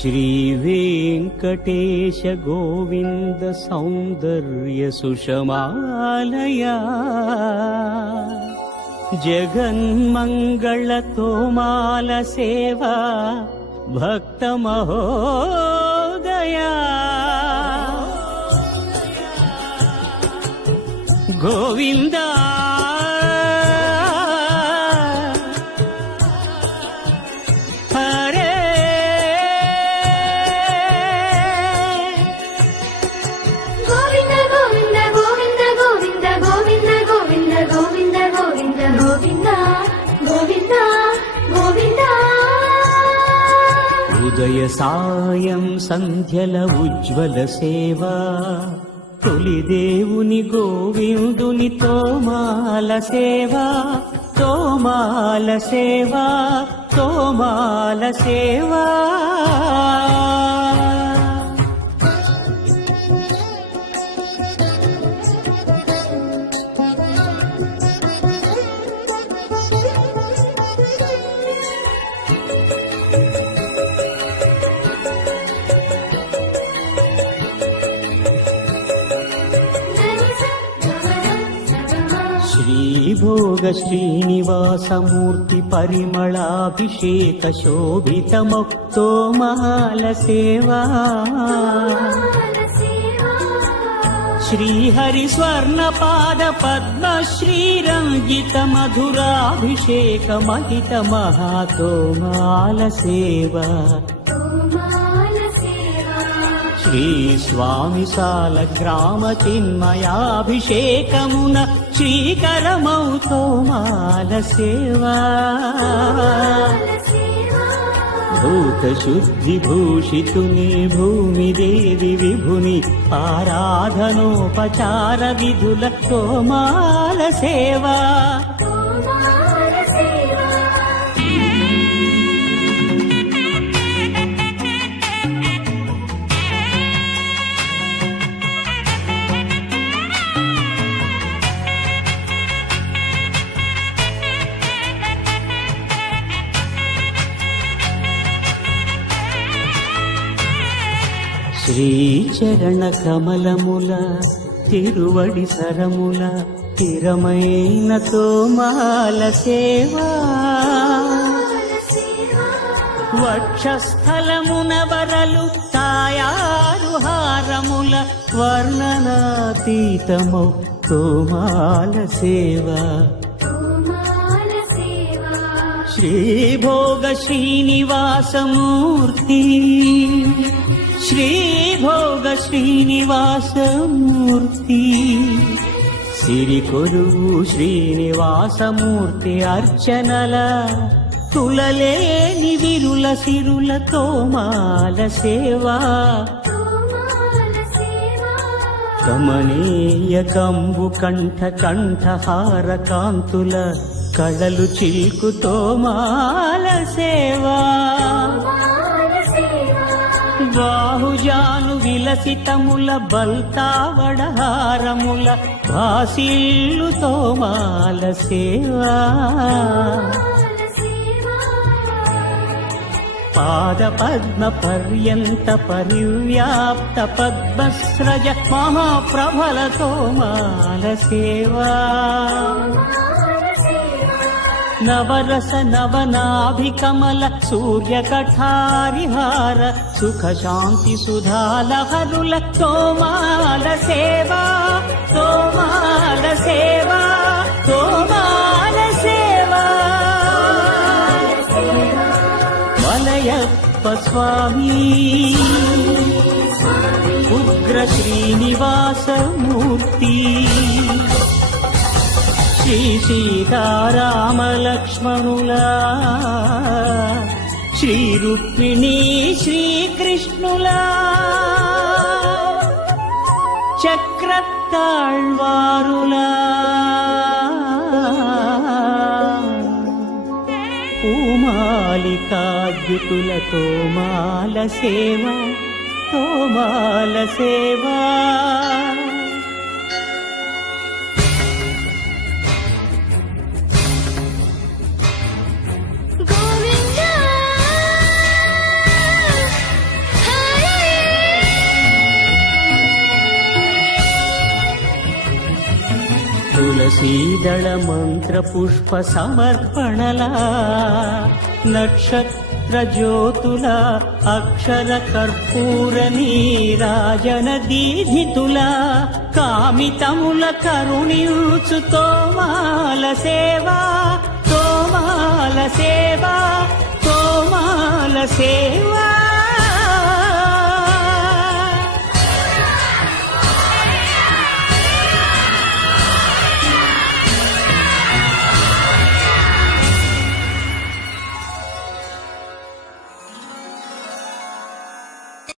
श्रीवेङ्कटेश गोविन्द सौन्दर्यसुषमालया जगन्मङ्गलतोमालसेवा भक्तमहोदया गोविन्दा సాయం సంధ్యల ఉజ్వల సేవా తొలి దేవుని గోవిందుని తోమాల సేవా తోమాల సేవా తోమాల సేవా भोग श्रीनिवासमूर्ति परिमलाभिषेक शोभितमक्तो महालसेवा श्रीहरिस्वर्णपाद पद्मश्रीरङ्गितमधुराभिषेकमहितमहातोमालसेवा श्रीस्वामिशालग्रामचिन्मयाभिषेकमुन శ్రీకరమౌతో మాల సేవా भूतशुद्धिभूषितुनि भूमिदेवि विभुनि आराधनोपचारविधुल कोमालसेवा శ్రీచరణ కమలముల తిరువడి సరముల స్థిరమైన తోమాల సేవా వక్షస్థలమున వరలు తాయారు హారముల వర్ణనాతీతము తోమాల సేవా శ్రీభోగ శ్రీనివాసమూర్తి శ్రీభోగ శ్రీనివాసమూర్తి సిరికొలువు శ్రీనివాసమూర్తి అర్చనల తులలేని విరుల సిరుల తోమాల సేవా కమనీయ కంబు కంఠ కంఠహార కాంతుల కడలు చిల్కుతో మాల సేవా బాహుజాను విలసితముల బల్తావడహారముల వాసిల్లు తోమాల సేవా పాద పద్మ పర్యంత పరివ్యాప్త పద్మస్రజ మహాప్రభల తోమాల సేవా నవరస నవనాభి కమల సూర్య సుఖ శాంతి సుధాల హరుల తోమాల సేవా తోమాల సేవా తోమాల సేవా వలయప్ప స్వామీ ఉగ్ర శ్రీనివాసమూర్తి శ్రీ సీతారామలక్ష్మణుల శ్రీ రుక్మిణీ శ్రీకృష్ణుల చక్రతాళ్వారుల పూమాలికాద్యుతుల మాల సేవ తోమాల సేవా శీదళ మంత్రపుష్ప సమర్పణలా నక్షత్ర జ్యోతుల అక్షర కర్పూర నీరాజన దీధితుల కామితముల కరుణించు తోమాల సేవా తోమాల సేవా తోమాల సేవా